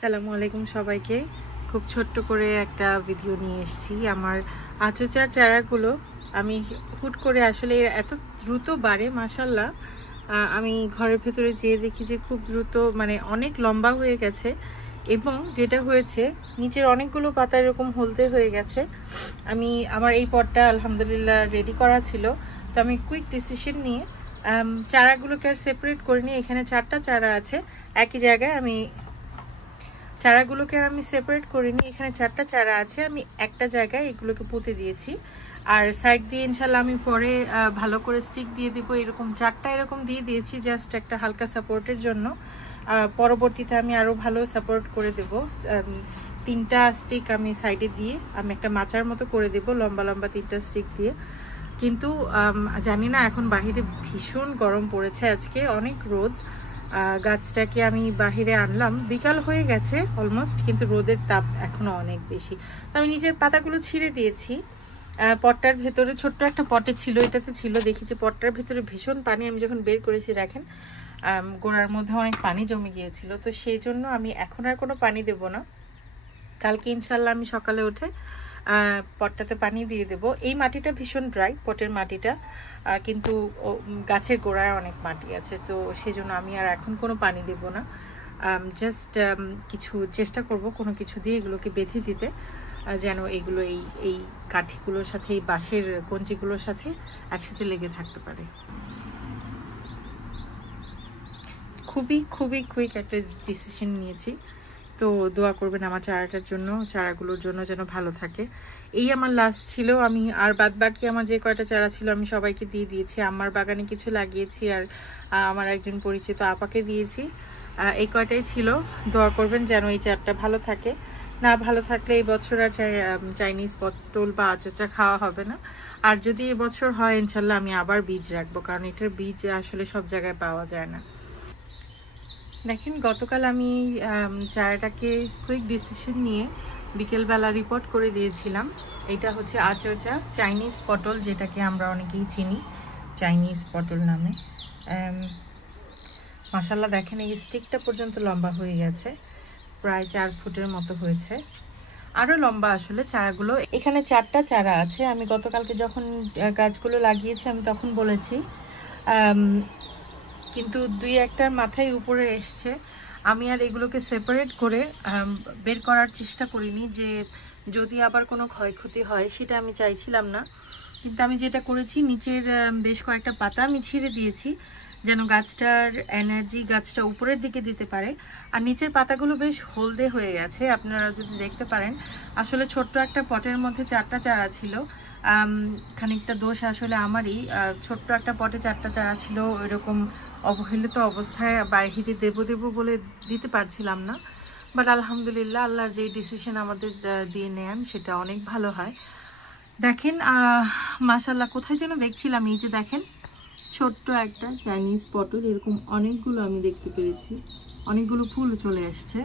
আসসালামু আলাইকুম সবাইকে। খুব ছোট্ট করে একটা ভিডিও নিয়ে এসেছি। আমার আচোচার চারাগুলো আমি হুট করে আসলে এত দ্রুত বাড়ে মাশাআল্লাহ। আমি ঘরের ভেতরে যেয়ে দেখি যে খুব দ্রুত মানে অনেক লম্বা হয়ে গেছে এবং যেটা হয়েছে নিচের অনেকগুলো পাতা এরকম হলদে হয়ে গেছে। আমার এই পটটা আলহামদুলিল্লাহ রেডি করা ছিল, তো আমি কুইক ডিসিশন নিয়ে চারাগুলোকে আর সেপারেট করে নিয়ে এখানে 4টা চারা আছে একই জায়গায়। চারাগুলোকে আমি সেপারেট করিনি, এখানে 4টা চারা আছে, আমি একটা জায়গায় এগুলোকে পুঁতে দিয়েছি। আর সাইড দিয়ে ইনশাল্লাহ আমি পরে ভালো করে স্টিক দিয়ে দিব। এরকম 4টা এরকম দিয়ে দিয়েছি জাস্ট একটা হালকা সাপোর্টের জন্য। পরবর্তীতে আমি আরও ভালো সাপোর্ট করে দেব। 3টা স্টিক আমি সাইডে দিয়ে আমি একটা মাচার মতো করে দেব, লম্বা লম্বা 3টা স্টিক দিয়ে। কিন্তু জানি না, এখন বাহিরে ভীষণ গরম পড়েছে, আজকে অনেক রোদ। গাছটাকে আমি বাহিরে আনলাম, বিকাল হয়ে গেছে অলমোস্ট, কিন্তু রোদের তাপ এখনো অনেক বেশি। তো আমি নিজের পাতাগুলো ছিঁড়ে দিয়েছি। পটটার ভেতরে ছোট্ট একটা পটে ছিল, এটাতে ছিল, দেখি যে পটটার ভেতরে ভীষণ পানি। আমি যখন বের করেছি দেখেন গোড়ার মধ্যে অনেক পানি জমে গিয়েছিল, তো সেই জন্য আমি এখন আর কোনো পানি দেব না। কালকে ইনশাল্লাহ আমি সকালে উঠে পটটাতে পানি দিয়ে দেব। এই মাটিটা ভীষণ ড্রাই, পটের মাটিটা, কিন্তু গাছের গোড়ায় অনেক মাটি আছে, তো সেজন্য আমি আর এখন কোনো পানি দেব না। জাস্ট কিছু চেষ্টা করব কোনো কিছু দিয়ে এগুলোকে বেঁধে দিতে, যেন এগুলো এই কাঠিগুলোর সাথে, এই বাঁশের কঞ্চিগুলোর সাথে একসাথে লেগে থাকতে পারে। খুবই খুবই কুইক একটা ডিসিশন নিয়েছি, তো দোয়া করবেন আমার চারাটার জন্য, চারাগুলোর জন্য যেন ভালো থাকে। এই আমার লাস্ট ছিল, আমি আর বাদ বাকি আমার যে কয়টা চারা ছিল আমি সবাইকে দিয়ে দিয়েছি। আমার বাগানে কিছু লাগিয়েছি আর আমার একজন পরিচিত আপাকে দিয়েছি। এই কয়টাই ছিল, দোয়া করবেন যেন এই চারাটা ভালো থাকে। না ভালো থাকলে এই বছর আর চাইনিজ পটল বা আচোচা খাওয়া হবে না। আর যদি এবছর হয় ইনশাল্লাহ আমি আবার বীজ রাখবো, কারণ এটার বীজ আসলে সব জায়গায় পাওয়া যায় না। দেখেন, গতকাল আমি চারাটাকে কুইক ডিসিশন নিয়ে বিকেলবেলা রিপোর্ট করে দিয়েছিলাম। এটা হচ্ছে আচোচা চাইনিজ পটল, যেটাকে আমরা অনেকেই চিনি চাইনিজ পটল নামে। মাশাআল্লাহ দেখেন এই স্টিকটা পর্যন্ত লম্বা হয়ে গেছে, প্রায় 4 ফুটের মতো হয়েছে, আরও লম্বা আসলে চারাগুলো। এখানে 4টা চারা আছে। আমি গতকালকে যখন গাছগুলো লাগিয়েছি আমি তখন বলেছি, কিন্তু 2-1টার মাথায় উপরে এসছে। আমি আর এগুলোকে সেপারেট করে বের করার চেষ্টা করিনি, যে যদি আবার কোনো ক্ষয়ক্ষতি হয় সেটা আমি চাইছিলাম না। কিন্তু আমি যেটা করেছি, নিচের বেশ কয়েকটা পাতা আমি ছিঁড়ে দিয়েছি, যেন গাছটার এনার্জি গাছটা উপরের দিকে দিতে পারে। আর নিচের পাতাগুলো বেশ হলদে হয়ে গেছে, আপনারা যদি দেখতে পারেন। আসলে ছোট্ট একটা পটের মধ্যে 4টা চারা ছিল, খানিকটা দোষ আসলে আমারই। ছোট্ট একটা পটে 4টা চারা ছিল, ওইরকম অবহেলিত অবস্থায় বাহিরে দেব বলে দিতে পারছিলাম না। বাট আলহামদুলিল্লাহ আল্লাহ যে ডিসিশন আমাদের দিয়ে নেন সেটা অনেক ভালো হয়। দেখেন মাশাআল্লাহ, কোথায় যেন দেখছিলাম, এই যে দেখেন ছোট্ট একটা চাইনিজ পটল, এরকম অনেকগুলো আমি দেখতে পেরেছি, অনেকগুলো ফুল চলে আসছে,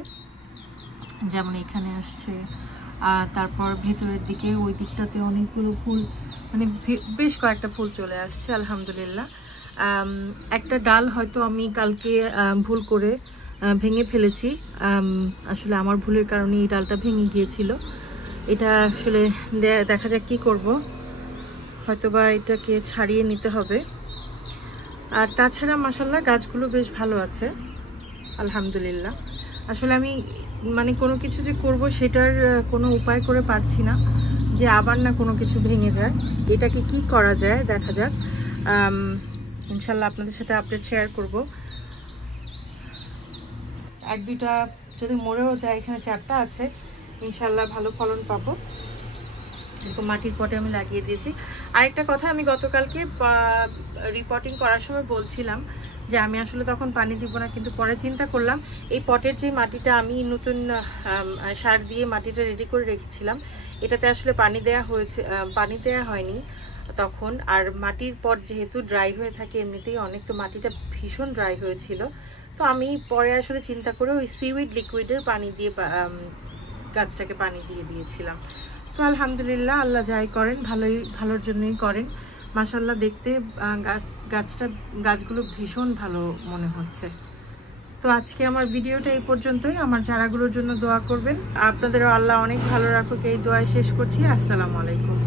যেমন এখানে আসছে, তারপর ভেতরের দিকে ওই দিকটাতে অনেকগুলো ফুল, মানে বেশ কয়েকটা ফুল চলে আসছে আলহামদুলিল্লাহ। একটা ডাল হয়তো আমি কালকে ভুল করে ভেঙে ফেলেছি, আসলে আমার ভুলের কারণে এই ডালটা ভেঙে গিয়েছিল। এটা আসলে দেখা যাক কি করব, হয়তোবা এটাকে ছাড়িয়ে নিতে হবে। আর তাছাড়া মাশাআল্লাহ গাছগুলো বেশ ভালো আছে আলহামদুলিল্লাহ। আসলে আমি মানে কোনো কিছু যে করব সেটার কোনো উপায় করে পারছি না, যে আবার না কোনো কিছু ভেঙে যায়। এটাকে কি করা যায় দেখা যাক, ইনশাল্লাহ আপনাদের সাথে আপডেট শেয়ার করব। 1-2টা যদি মরেও যায়, এখানে 4টা আছে, ইনশাল্লাহ ভালো ফলন পাবো। এরকম মাটির পটে আমি লাগিয়ে দিয়েছি। আরেকটা কথা, আমি গতকালকে রিপোর্টিং করার সময় বলছিলাম যে আমি আসলে তখন পানি দিব না, কিন্তু পরে চিন্তা করলাম এই পটের যে মাটিটা আমি নতুন সার দিয়ে মাটিটা রেডি করে রেখেছিলাম, এটাতে আসলে পানি দেয়া হয়নি তখন। আর মাটির পট যেহেতু ড্রাই হয়ে থাকে এমনিতেই অনেক, তো মাটিটা ভীষণ ড্রাই হয়েছিল। তো আমি পরে আসলে চিন্তা করে ওই সিউইড লিকুইডের পানি দিয়ে গাছটাকে পানি দিয়ে দিয়েছিলাম। তো আলহামদুলিল্লাহ আল্লাহ যাই করেন ভালোর জন্যই করেন। মাশাআল্লাহ দেখতে গাছগুলো ভীষণ ভালো মনে হচ্ছে। তো আজকে আমার ভিডিওটা এই পর্যন্তই। আমার চারাগুলোর জন্য দোয়া করবেন। আপনাদেরও আল্লাহ অনেক ভালো রাখুক এই দোয়ায় শেষ করছি। আসসালামু আলাইকুম।